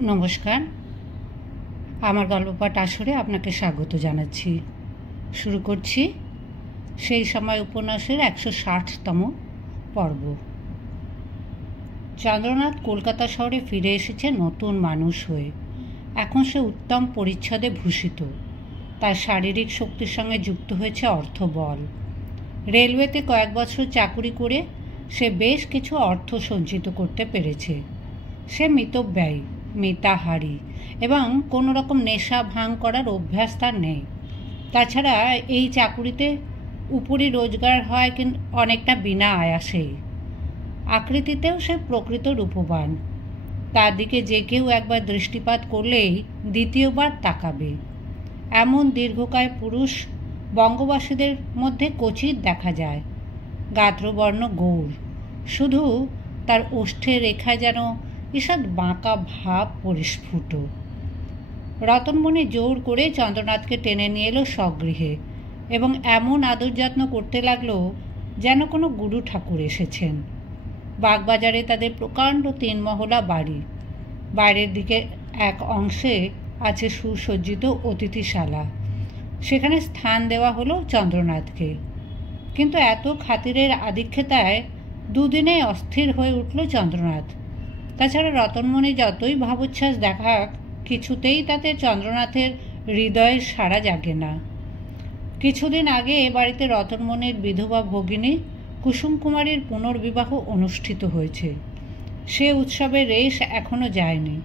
নমস্কার, আমার গল্পপাঠ আসরে আপনাকে স্বাগত জানাচ্ছি। শুরু করছি সেই সময় উপন্যাসের 160তম পর্ব। চন্দ্রনাথ কলকাতা শহরে ফিরে এসেছে নতুন মানুষ হয়ে। এখন সে উত্তম পরিচ্ছদে ভূষিত। তার শারীরিক শক্তির সঙ্গে যুক্ত হয়েছে অর্থবল। রেলওয়েতে কয়েক বছর চাকুরি করে সে বেশ কিছু অর্থ সঞ্চিত করতে পেরেছে। সে মিতব্যয়ী, মিতাহারি এবং কোনো রকম নেশা ভাঙ করার অভ্যাস তার নেই। তাছাড়া এই চাকুরিতে উপরি রোজগার হয় কিন্তু অনেকটা বিনা আয়াসেই। আকৃতিতেও সে প্রকৃত রূপবান। তার দিকে যে কেউ একবার দৃষ্টিপাত করলেই দ্বিতীয়বার তাকাবে। এমন দীর্ঘকায় পুরুষ বঙ্গবাসীদের মধ্যে ক্বচিৎ দেখা যায়। গাত্রবর্ণ গৌর, শুধু তার ওষ্ঠের রেখায় যেন ঈষৎ বাঁকা ভাব পরিস্ফুট। রতনমণি জোর করে চন্দ্রনাথকে টেনে নিয়ে এলো স্বগৃহে এবং এমন আদর যত্ন করতে লাগলো যেন কোনো গুরু ঠাকুর এসেছেন। বাগবাজারে তাদের প্রকাণ্ড 3 মহলা বাড়ি। বাইরের দিকে এক অংশে আছে সুসজ্জিত অতিথিশালা। সেখানে স্থান দেওয়া হলো চন্দ্রনাথকে। কিন্তু এত খাতিরের আধিক্যতায় দুদিনে অস্থির হয়ে উঠল চন্দ্রনাথ। তাছাড়া রতনমণি যতই ভাবোচ্ছ্বাস দেখাক, কিছুতেই তাতে চন্দ্রনাথের হৃদয়ের সাড়া জাগে না। কিছুদিন আগে এ বাড়িতে রতনমণির বিধবা ভগিনী কুসুম কুমারীর পুনর্বিবাহ অনুষ্ঠিত হয়েছে। সে উৎসবের রেশ এখনো যায়নি।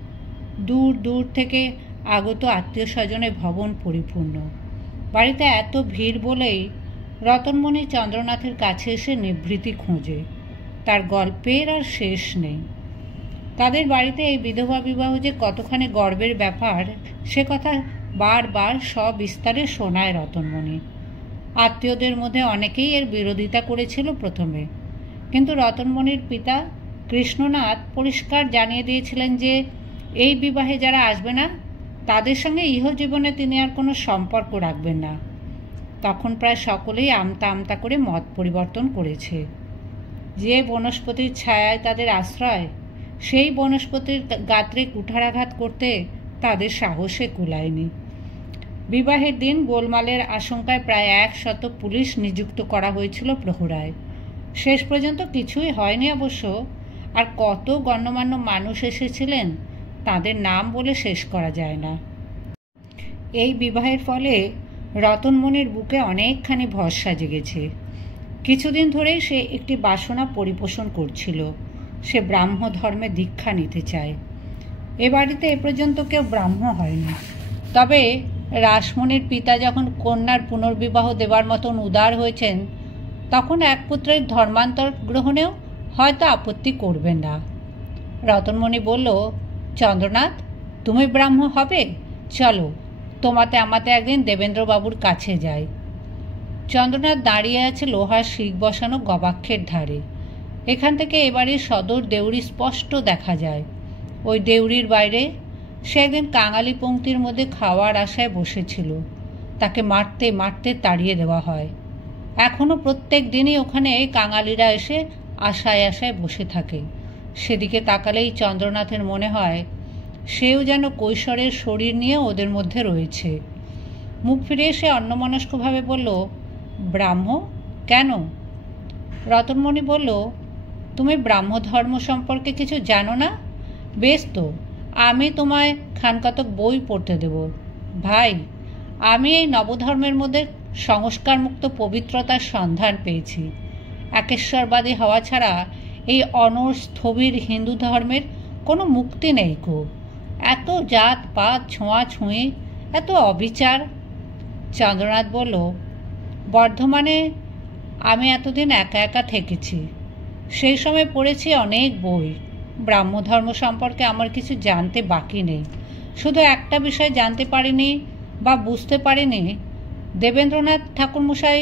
দূর দূর থেকে আগত আত্মীয় স্বজনে ভবন পরিপূর্ণ। বাড়িতে এত ভিড় বলেই রতনমণি চন্দ্রনাথের কাছে এসে নিভৃতি খোঁজে। তার গল্পের আর শেষ নেই। তাদের বাড়িতে এই বিধবা বিবাহ যে কতখানি গর্বের ব্যাপার সে কথা বারবার সবিস্তারে শোনায় রতনমণি। আত্মীয়দের মধ্যে অনেকেই এর বিরোধিতা করেছিল প্রথমে, কিন্তু রতনমণির পিতা কৃষ্ণনাথ পরিষ্কার জানিয়ে দিয়েছিলেন যে এই বিবাহে যারা আসবে না তাদের সঙ্গে ইহজীবনে তিনি আর কোনো সম্পর্ক রাখবেন না। তখন প্রায় সকলেই আমতা আমতা করে মত পরিবর্তন করেছে। যে বনস্পতির ছায়ায় তাদের আশ্রয়, সেই বনস্পতির গাত্রে কুঠারাঘাত করতে তাদের সাহসে কুলায়নি। বিবাহের দিন গোলমালের আশঙ্কায় প্রায় 100 পুলিশ নিযুক্ত করা হয়েছিল প্রহরায়। শেষ পর্যন্ত কিছুই হয়নি অবশ্য। আর কত গণ্যমান্য মানুষ এসেছিলেন তাদের নাম বলে শেষ করা যায় না। এই বিবাহের ফলে রতনমণির বুকে অনেকখানি ভরসা জেগেছে। কিছুদিন ধরেই সে একটি বাসনা পরিপোষণ করছিল। সে ব্রাহ্ম ধর্মে দীক্ষা নিতে চায়। এ বাড়িতে এ পর্যন্ত কেউ ব্রাহ্ম হয়নি। তবে রাসমণির পিতা যখন কন্যার পুনর্বিবাহ দেবার মতন উদার হয়েছেন, তখন এক পুত্রের ধর্মান্তর গ্রহণেও হয়তো আপত্তি করবেন না। রতনমণি বলল, চন্দ্রনাথ, তুমি ব্রাহ্ম হবে? চলো, তোমাতে আমাতে একদিন দেবেন্দ্রবাবুর কাছে যাই। চন্দ্রনাথ দাঁড়িয়ে আছে লোহার শিক বসানো গবাক্ষের ধারে। এখান থেকে এবাড়ির সদর দেউড়ি স্পষ্ট দেখা যায়। ওই দেউড়ির বাইরে সে একদিন কাঙালি পংক্তির মধ্যে খাওয়ার আশায় বসেছিল। তাকে মারতে মারতে তাড়িয়ে দেওয়া হয়। এখনও প্রত্যেক দিনই ওখানে কাঙালিরা এসে আশায় আশায় বসে থাকে। সেদিকে তাকালেই চন্দ্রনাথের মনে হয় সেও যেন কৈশোরের শরীর নিয়ে ওদের মধ্যে রয়েছে। মুখ ফিরিয়ে সে অন্যমনস্কভাবে বলল, ব্রাহ্ম কেন? রতনমণি বলল, তুমি ব্রাহ্ম ধর্ম সম্পর্কে কিছু জানো না? বেশ তো, আমি তোমায় খানকতক বই পড়তে দেব। ভাই, আমি এই নবধর্মের মধ্যে সংস্কারমুক্ত পবিত্রতার সন্ধান পেয়েছি। একেশ্বরবাদী হওয়া ছাড়া এই অনস্থবির হিন্দু ধর্মের কোনো মুক্তি নেই গো। এত জাত পাত ছোঁয়াছুঁয়ি, এত অবিচার। চন্দ্রনাথ বলল, বর্ধমানে আমি এতদিন একা একা থেকেছি। সেই সময় পড়েছি অনেক বই। ব্রাহ্মধর্ম সম্পর্কে আমার কিছু জানতে বাকি নেই। শুধু একটা বিষয় জানতে পারিনি বা বুঝতে পারিনি, দেবেন্দ্রনাথ ঠাকুরমশাই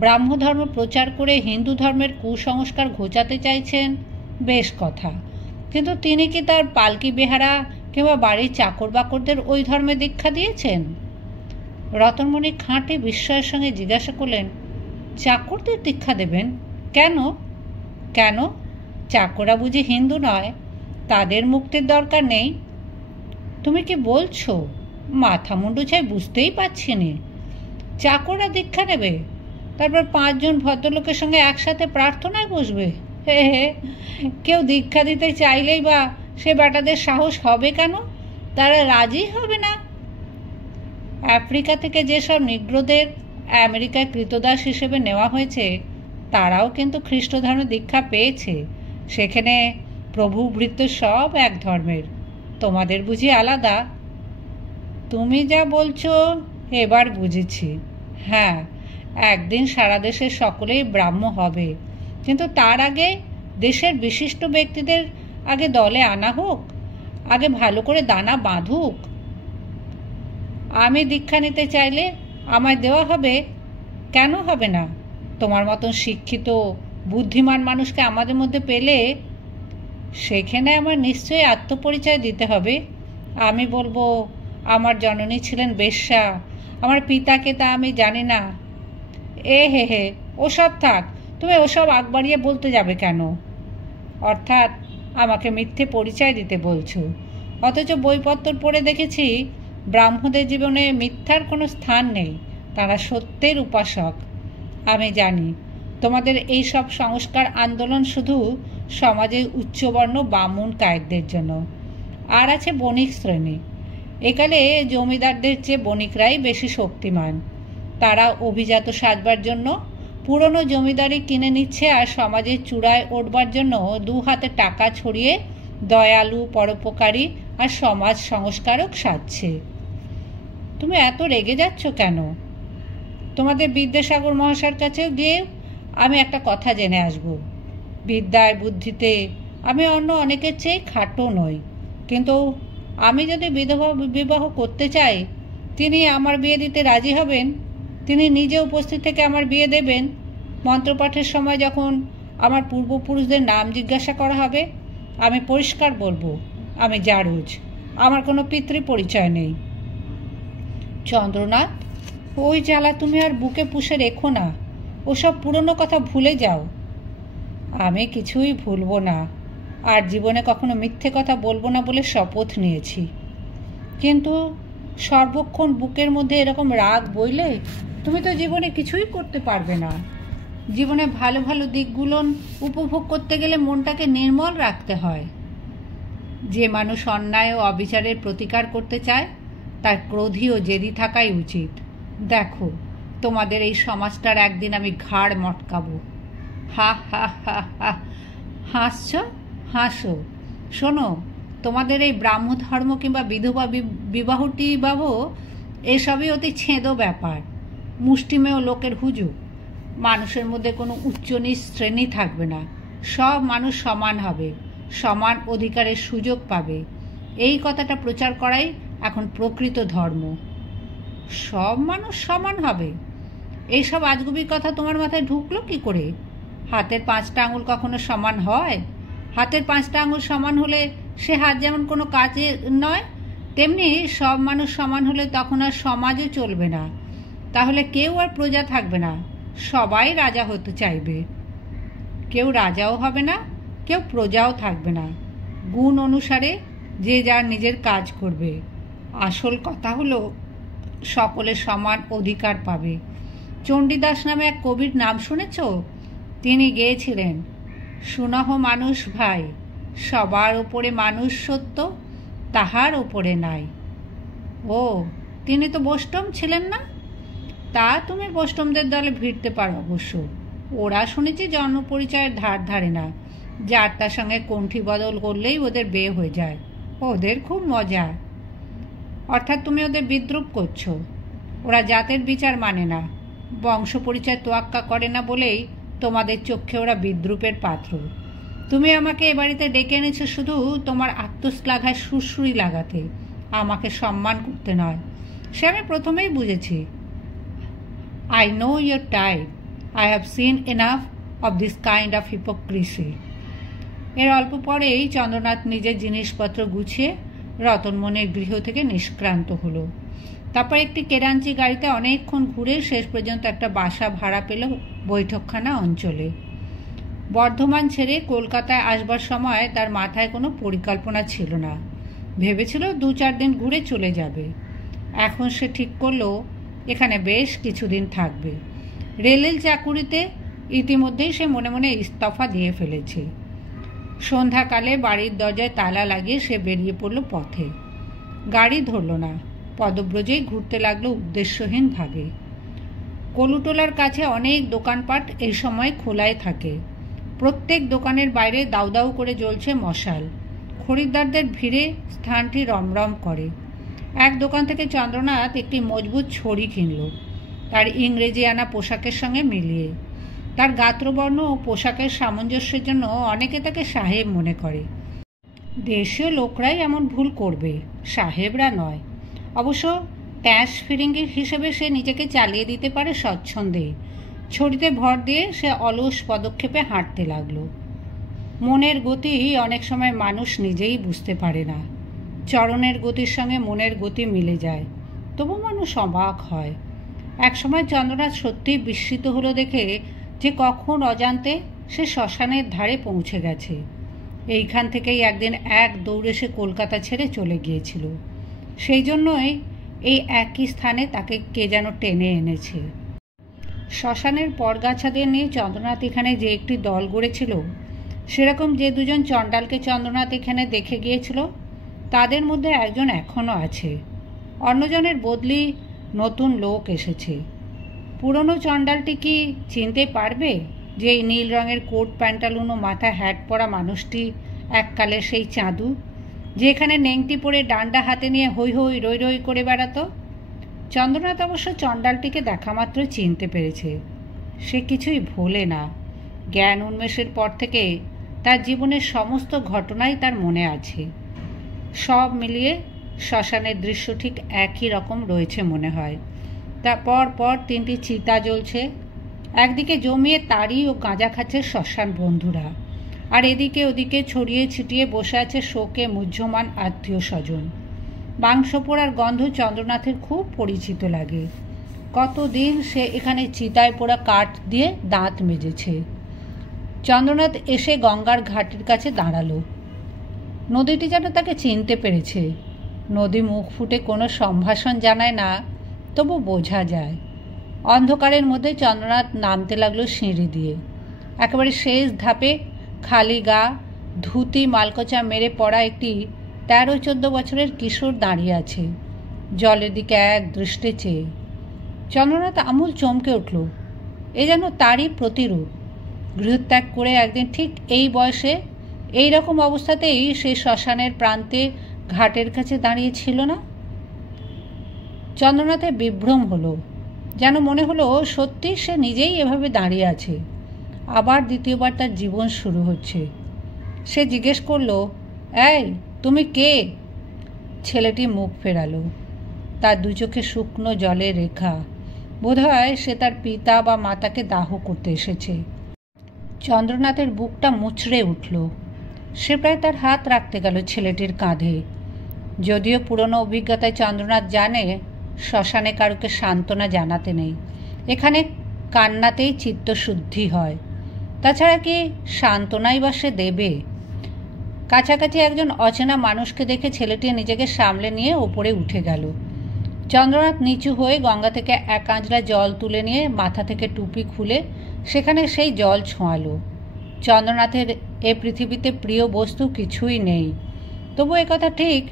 ব্রাহ্মধর্ম প্রচার করে হিন্দু ধর্মের কুসংস্কার ঘোচাতে চাইছেন, বেশ কথা, কিন্তু তিনি কি তার পালকি বেহারা কিংবা বাড়ির চাকর বাকরদের ওই ধর্মে দীক্ষা দিয়েছেন? রতনমণি খাঁটি বিস্ময়ের সঙ্গে জিজ্ঞাসা করলেন, চাকরদের দীক্ষা দেবেন? কেন? কেন? চাকররা বুঝি হিন্দু নয়? তাদের মুক্তির দরকার নেই? তুমি কি বলছো? মাথা মুন্ডু চাই বুঝতেই পারছি নি। চাকররা দীক্ষা নেবে, তারপর 5 জন ভদ্রলোকের সঙ্গে একসাথে প্রার্থনায় বসবে? হে হে, কেউ দীক্ষা দিতে চাইলেই বা সে বেটাদের সাহস হবে কেন? তারা রাজি হবে না। আফ্রিকা থেকে যেসব নিগ্রোদের আমেরিকায় কৃতদাস হিসেবে নেওয়া হয়েছে, তারাও কিন্তু খ্রিস্ট ধর্মে দীক্ষা পেয়েছে। সেখানে প্রভু ভৃত্য সব এক ধর্মের। তোমাদের বুঝি আলাদা? তুমি যা বলছো এবার বুঝেছি। হ্যাঁ, একদিন সারা দেশের সকলেই ব্রাহ্ম হবে, কিন্তু তার আগে দেশের বিশিষ্ট ব্যক্তিদের আগে দলে আনা হোক, আগে ভালো করে দানা বাঁধুক। আমি দীক্ষা নিতে চাইলে আমায় দেওয়া হবে? কেন হবে না? তোমার মতন শিক্ষিত বুদ্ধিমান মানুষকে আমাদের মধ্যে পেলে সেখানে আমার নিশ্চয়ই আত্মপরিচয় দিতে হবে। আমি বলবো আমার জননী ছিলেন বেশ্যা, আমার পিতাকে তা আমি জানি না। এ হে হে, ওসব থাক, তুমি ওসব আগ বাড়িয়ে বলতে যাবে কেন? অর্থাৎ আমাকে মিথ্যে পরিচয় দিতে বলছো, অথচ বইপত্র পড়ে দেখেছি ব্রাহ্মদের জীবনে মিথ্যার কোনো স্থান নেই, তারা সত্যের উপাসক। আমি জানি তোমাদের এই সব সংস্কার আন্দোলন শুধু সমাজে উচ্চবর্ণ বামুন কায়কদের জন্য। আর আছে বণিক শ্রেণী। একালে জমিদারদের চেয়ে বণিকরাই বেশি শক্তিমান। তারা অভিজাত সাজবার জন্য পুরনো জমিদারি কিনে নিচ্ছে, আর সমাজের চূড়ায় ওঠবার জন্য 2 হাতে টাকা ছড়িয়ে দয়ালু, পরোপকারী আর সমাজ সংস্কারক সাজছে। তুমি এত রেগে যাচ্ছ কেন? তোমাদের বিদ্যাসাগর মহাশয়ের কাছেও গিয়ে আমি একটা কথা জেনে আসব। বিদ্যায় বুদ্ধিতে আমি অন্য অনেকের চেয়ে খাটো নই, কিন্তু আমি যদি বিধবা বিবাহ করতে চাই, তিনি আমার বিয়ে দিতে রাজি হবেন? তিনি নিজে উপস্থিত থেকে আমার বিয়ে দেবেন? মন্ত্রপাঠের সময় যখন আমার পূর্বপুরুষদের নাম জিজ্ঞাসা করা হবে, আমি পরিষ্কার বলবো আমি জারুজ, আমার কোনো পিতৃ পরিচয় নেই। চন্দ্রনাথ, ওই জ্বালা তুমি আর বুকে পুষে রেখো না, ওসব পুরনো কথা ভুলে যাও। আমি কিছুই ভুলবো না, আর জীবনে কখনো মিথ্যে কথা বলবো না বলে শপথ নিয়েছি। কিন্তু সর্বক্ষণ বুকের মধ্যে এরকম রাগ বইলে তুমি তো জীবনে কিছুই করতে পারবে না। জীবনে ভালো ভালো দিকগুলো উপভোগ করতে গেলে মনটাকে নির্মল রাখতে হয়। যে মানুষ অন্যায় ও অবিচারের প্রতিকার করতে চায় তার ক্রোধী ও জেদি থাকাই উচিত। দেখো, তোমাদের এই সমাজটার একদিন আমি ঘাড় মটকাবো। হা হা হা হা। হাসছ? হাসো। শোনো, তোমাদের এই ব্রাহ্ম ধর্ম কিংবা বিধবা বিবাহটি এসবই অতি ছেঁদো ব্যাপার, মুষ্টিমেয় লোকের হুজুগ। মানুষের মধ্যে কোনো উচ্চ নীচ শ্রেণী থাকবে না, সব মানুষ সমান হবে, সমান অধিকারের সুযোগ পাবে। এই কথাটা প্রচার করাই এখন প্রকৃত ধর্ম। সব মানুষ সমান হবে, এইসব আজগুবি কথা তোমার মাথায় ঢুকলো কি করে? হাতের 5টা আঙুল কখনো সমান হয়? হাতের 5টা আঙুল সমান হলে সে হাত যেমন কোনো কাজে নয়, তেমনি সব মানুষ সমান হলে তখন আর সমাজও চলবে না। তাহলে কেউ আর প্রজা থাকবে না, সবাই রাজা হতে চাইবে। কেউ রাজাও হবে না, কেউ প্রজাও থাকবে না। গুণ অনুসারে যে যার নিজের কাজ করবে। আসল কথা হলো সকলে সমান অধিকার পাবে। চণ্ডীদাস নামে এক কবির নাম শুনেছ? তিনি গেয়েছিলেন, সুনহ মানুষ ভাই, সবার ওপরে মানুষ সত্য, তাহার ওপরে নাই। ও, তিনি তো বৈষ্ণব ছিলেন না? তা তুমি বৈষ্ণবদের দলে ভিড়তে পারো অবশ্য। ওরা শুনেছি জন্ম পরিচয়ের ধার ধারে না, যার তার সঙ্গে কণ্ঠি বদল করলেই ওদের বিয়ে হয়ে যায়। ওদের খুব মজা। অর্থাৎ তুমি ওদের বিদ্রূপ করছো। ওরা জাতের বিচার মানে না, বংশ পরিচয় তোয়াক্কা করে না বলেই তোমাদের চোখে ওরা বিদ্রূপের পাত্র। তুমি আমাকে এ বাড়িতে ডেকে এনেছো শুধু তোমার আত্মশ্লাঘায় সুরসুরি লাগাতে, আমাকে সম্মান করতে নয়। সে আমি প্রথমেই বুঝেছি। I know your type. I have seen enough of this kind of hypocrisy. এর অল্প পরেই চন্দ্রনাথ নিজের জিনিসপত্র গুছিয়ে রতনমনের গৃহ থেকে নিষ্ক্রান্ত হলো। তারপর একটি কেরাঞ্চি গাড়িতে অনেকক্ষণ ঘুরে শেষ পর্যন্ত একটা বাসা ভাড়া পেল বৈঠকখানা অঞ্চলে। বর্ধমান ছেড়ে কলকাতায় আসবার সময় তার মাথায় কোনো পরিকল্পনা ছিল না। ভেবেছিল 2-4 দিন ঘুরে চলে যাবে। এখন সে ঠিক করলো এখানে বেশ কিছুদিন থাকবে। রেলের চাকুরিতে ইতিমধ্যেই সে মনে মনে ইস্তফা দিয়ে ফেলেছে। সন্ধ্যাকালে বাড়ির দরজায় তালা লাগিয়ে সে বেরিয়ে পড়ল পথে। গাড়ি ধরল না, পদব্রজেই ঘুরতে লাগলো উদ্দেশ্যহীন ভাবে। কলুটোলার কাছে অনেক দোকানপাট এই সময় খোলাই থাকে। প্রত্যেক দোকানের বাইরে দাউ দাউ করে জ্বলছে মশাল। খরিদ্দারদের ভিড়ে স্থানটি রমরম করে। এক দোকান থেকে চন্দ্রনাথ একটি মজবুত ছড়ি কিনল, তার ইংরেজি আনা পোশাকের সঙ্গে মিলিয়ে। তার গাত্রবর্ণ ও পোশাকের সামঞ্জস্যের জন্য অনেকে তাকে সাহেব মনে করে। দেশীয় লোকরাই এমন ভুল করবে, সাহেবরা নয়। অবশ্য ট্যাশ ফিরিঙ্গি হিসেবে সে নিজেকে চালিয়ে দিতে পারে স্বচ্ছন্দে। ছড়িতে ভর দিয়ে সে অলস পদক্ষেপে হাঁটতে লাগলো। মনের গতি অনেক সময় মানুষ নিজেই বুঝতে পারে না। চরণের গতির সঙ্গে মনের গতি মিলে যায়, তবু মানুষ অবাক হয়। একসময় চন্দ্রনাথ সত্যিই বিস্মিত হলো দেখে যে কখন অজান্তে সে শ্মশানের ধারে পৌঁছে গেছে। এইখান থেকেই একদিন এক দৌড়ে সে কলকাতা ছেড়ে চলে গিয়েছিল। সেই জন্যই এই একই স্থানে তাকে কে যেন টেনে এনেছে। শ্মশানের পরগাছাদের নিয়ে চন্দ্রনাথ এখানে যে একটি দল গড়েছিল, সেরকম যে দুজন চণ্ডালকে চন্দ্রনাথ এখানে দেখে গিয়েছিল, তাদের মধ্যে একজন এখনও আছে। অন্যজনের বদলি নতুন লোক এসেছে। পুরনো চণ্ডালটি কি চিনতে পারবে যে এই নীল রঙের কোট প্যান্টালুন ও মাথায় হ্যাট পরা মানুষটি এককালে সেই চাঁদু, যে এখানে নেংটি পরে ডান্ডা হাতে নিয়ে হৈ হৈ রই রই করে বেড়াতো? চন্দ্রনাথ অবশ্য চণ্ডালটিকে দেখা মাত্র চিনতে পেরেছে। সে কিছুই ভোলে না। জ্ঞান উন্মেষের পর থেকে তার জীবনের সমস্ত ঘটনাই তার মনে আছে। সব মিলিয়ে শ্মশানের দৃশ্য ঠিক একই রকম রয়েছে মনে হয়। তারপর পর 3টি চিতা জ্বলছে। একদিকে জমিয়ে তাড়ি ও গাঁজা খাচ্ছে শ্মশান বন্ধুরা, আর এদিকে ওদিকে ছড়িয়ে ছিটিয়ে বসে আছে শোকে মুহ্যমান আত্মীয় স্বজন। মাংস পোড়ার গন্ধ চন্দ্রনাথের খুব পরিচিত লাগে। কতদিন সে এখানে চিতায় পোড়া কাঠ দিয়ে দাঁত মেজেছে। চন্দ্রনাথ এসে গঙ্গার ঘাটের কাছে দাঁড়ালো। নদীটি যেন তাকে চিনতে পেরেছে। নদী মুখ ফুটে কোনো সম্ভাষণ জানায় না, তবু বোঝা যায়। অন্ধকারের মধ্যে চন্দ্রনাথ নামতে লাগলো সিঁড়ি দিয়ে। একেবারে শেষ ধাপে খালি গা, ধুতি মালকোচা মেরে পড়া একটি 13-14 বছরের কিশোর দাঁড়িয়ে আছে, জলের দিকে এক দৃষ্টে চেয়ে। চন্দ্রনাথ আমূল চমকে উঠল। এ যেন তারই প্রতিরূপ। গৃহত্যাগ করে একদিন ঠিক এই বয়সে এই রকম অবস্থাতেই সে শ্মশানের প্রান্তে ঘাটের কাছে দাঁড়িয়েছিল না? চন্দ্রনাথের বিভ্রম হলো, যেন মনে হলো সত্যি সে নিজেই এভাবে দাঁড়িয়ে আছে। আবার দ্বিতীয়বার তার জীবন শুরু হচ্ছে। সে জিজ্ঞেস করলো, এই তুমি কে? ছেলেটি মুখ ফেরালো। তার দু চোখে শুকনো জলের রেখা। বোধহয় সে তার পিতা বা মাতাকে দাহ করতে এসেছে। চন্দ্রনাথের বুকটা মুচড়ে উঠল। সে প্রায় তার হাত রাখতে গেল ছেলেটির কাঁধে। যদিও পুরনো অভিজ্ঞতায় চন্দ্রনাথ জানে শ্মশানে কারুকে সান্ত্বনা জানাতে নেই, এখানে কান্নাতেই চিত্তশুদ্ধি হয়। তাছাড়া কি সান্ত্বনাই বা সে দেবে? কাছাকাছি একজন অচেনা মানুষকে দেখে ছেলেটি নিজেকে সামলে নিয়ে ওপরে উঠে গেল। চন্দ্রনাথ নিচু হয়ে গঙ্গা থেকে এক আঁচড়া জল তুলে নিয়ে মাথা থেকে টুপি খুলে সেখানে সেই জল ছোঁয়ালো। চন্দ্রনাথের এ পৃথিবীতে প্রিয় বস্তু কিছুই নেই, তবু একথা ঠিক,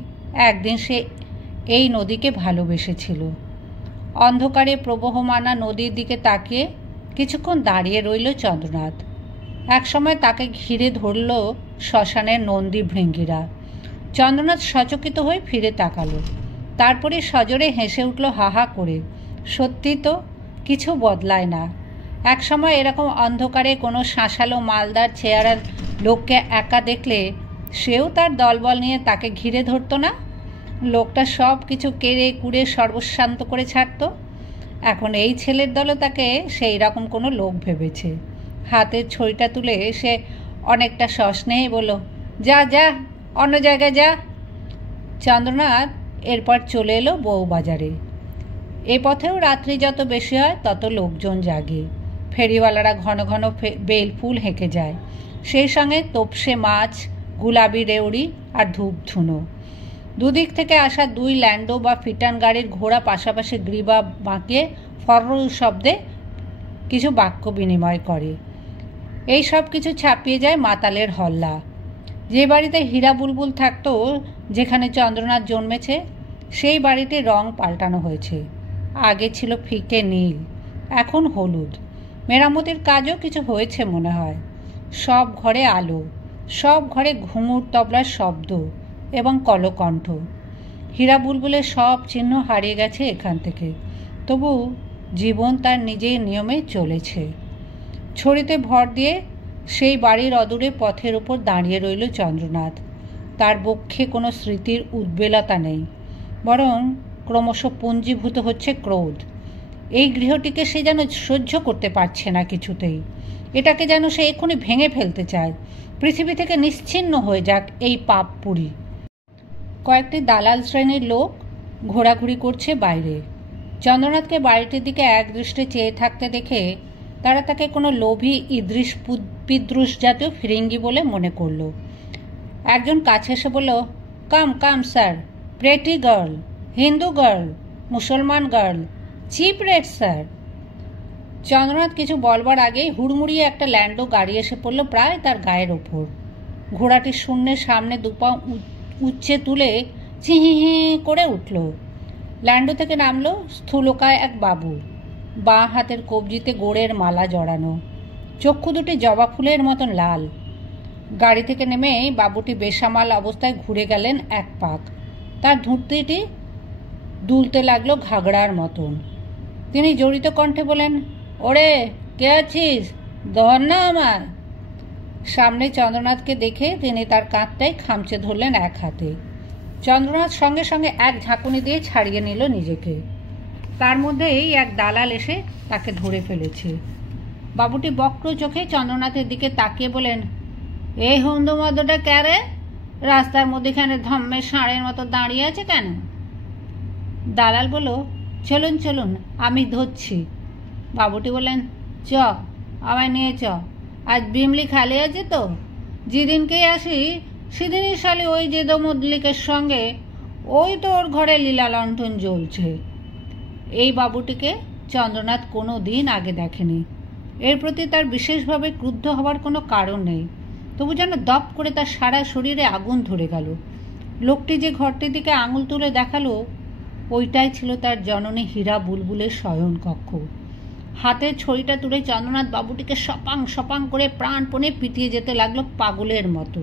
একদিন সে এই নদীকে ভালোবেসেছিল। অন্ধকারে প্রবহমানা নদীর দিকে তাকিয়ে কিছুক্ষণ দাঁড়িয়ে রইল চন্দ্রনাথ। একসময় তাকে ঘিরে ধরল শ্মশানের নন্দী ভৃঙ্গিরা। চন্দ্রনাথ সচকিত হয়ে ফিরে তাকালো। তারপরে সজোরে হেসে উঠল হা হা করে। সত্যি তো, কিছু বদলায় না। একসময় এরকম অন্ধকারে কোনো শাঁসালো মালদার চেহারার লোককে একা দেখলে সেও তার দলবল নিয়ে তাকে ঘিরে ধরত না? লোকটা সব কিছু কেড়ে কুড়ে সর্বশান্ত করে ছাড়ত। এখন এই ছেলের দলও তাকে সেই রকম কোনো লোক ভেবেছে। হাতের ছড়িটা তুলে সে অনেকটা সস্নেহে বলল, যা যা, অন্য জায়গায় যা। চন্দ্রনাথ এরপর চলে এলো বউবাজারে। এ পথেও রাত্রি যত বেশি হয় তত লোকজন জাগে। ফেরিওয়ালারা ঘন ঘন বেল ফুল হেঁকে যায়, সেই সঙ্গে তোপসে মাছ, গুলাবি রেউড়ি আর ধূপ ধুনো। দুদিক থেকে আসা দুই ল্যান্ডো বা ফিটান গাড়ির ঘোড়া পাশাপাশি গ্রীবা বাঁকিয়ে ফর্র শব্দে কিছু বাক্য বিনিময় করে। এই সব কিছু ছাপিয়ে যায় মাতালের হল্লা। যে বাড়িতে হীরা বুলবুল থাকতো, যেখানে চন্দ্রনাথ জন্মেছে, সেই বাড়িতে রং পাল্টানো হয়েছে। আগে ছিল ফিকে নীল, এখন হলুদ। মেরামতির কাজও কিছু হয়েছে মনে হয়। সব ঘরে আলো, সব ঘরে ঘুঙুর তবলার শব্দ এবং কলকণ্ঠ। হীরা বুলবুলের সব চিহ্ন হারিয়ে গেছে এখান থেকে, তবু জীবন তার নিজের নিয়মে চলেছে। ছড়িতে ভর দিয়ে সেই বাড়ির অদূরে পথের উপর দাঁড়িয়ে রইল চন্দ্রনাথ। তার বক্ষে কোনো স্মৃতির উদ্বেলতা নেই, বরং ক্রমশ পুঞ্জীভূত হচ্ছে ক্রোধ। এই গৃহটিকে সে যেন সহ্য করতে পারছে না কিছুতেই। এটাকে যেন সে এক্ষুনি ভেঙে ফেলতে চায়। পৃথিবী থেকে নিশ্চিহ্ন হয়ে যাক এই পাপপুরী। কয়েকটি দালাল শ্রেণীর লোক ঘোরাঘুরি করছে বাইরে। চন্দ্রনাথকে বাড়িটির দিকে একদৃষ্টে চেয়ে থাকতে দেখে তারা তাকে কোনো লোভী ইদ্রিস পিদ্রুস জাতীয় ফিরিঙ্গি বলে মনে করল। একজন কাছে এসে বলল, come come sir, pretty girl, Hindu girl, মুসলমান girl, cheap rate sir. Chandranath কিছু বলবার আগেই হুড়মুড়িয়ে একটা ল্যান্ডো গাড়ি এসে পড়ল প্রায় তার গায়ের ওপর। ঘোড়াটি শূন্যের সামনে দুপা উচ্চে তুলে চিহি করে উঠল। ল্যান্ডো থেকে নামল স্থূলকায় এক বাবু, বাঁ হাতের কবজিতে গোড়ের মালা জড়ানো, চক্ষু দুটি জবা ফুলের মতন লাল। গাড়ি থেকে নেমে বাবুটি বেসামাল অবস্থায় ঘুরে গেলেন এক পাক। তার ধুতিটি দুলতে লাগলো ঘাগড়ার মতন। তিনি জড়িত কণ্ঠে বলেন, ওরে কে আছিস, ধর না আমার। সামনে চন্দ্রনাথকে দেখে তিনি তার কাঁধটাই খামচে ধরলেন এক হাতে। চন্দ্রনাথ সঙ্গে সঙ্গে এক ঝাঁকুনি দিয়ে ছাড়িয়ে নিল নিজেকে। তার মধ্যেই এক দালাল এসে তাকে ধরে ফেলেছে। বাবুটি বক্র চোখে চন্দ্রনাথের দিকে তাকিয়ে বলেন, এই হিন্দু মদটা ক্যারে রাস্তার মধ্যেখানে ধম্মের ষাঁড়ের মতো দাঁড়িয়ে আছে কেন? দালাল বলল, চলুন চলুন, আমি ধরছি। বাবুটি বললেন, চ আমায় নিয়ে চ, আজ বিমলি খালি আছে তো। যেদিনকেই আসি সেদিনই শালি ওই জেদো মদলিকের সঙ্গে ওই তো ওর ঘরে লীলা লণ্ঠন জ্বলছে। এই বাবুটিকে চন্দ্রনাথ কোনো দিন আগে দেখেনি। এর প্রতি তার বিশেষভাবে ক্রুদ্ধ হওয়ার কোনো কারণ নেই, তবু যেন দপ করে তার সারা শরীরে আগুন ধরে গেল। লোকটি যে ঘরটির দিকে আঙুল তুলে দেখালো, ওইটাই ছিল তার জননী হীরা বুলবুলের শয়নকক্ষ। হাতের ছড়িটা তুলে চন্দ্রনাথ বাবুটিকে সপাং সপাং করে প্রাণপণে পিটিয়ে যেতে লাগলো পাগলের মতো।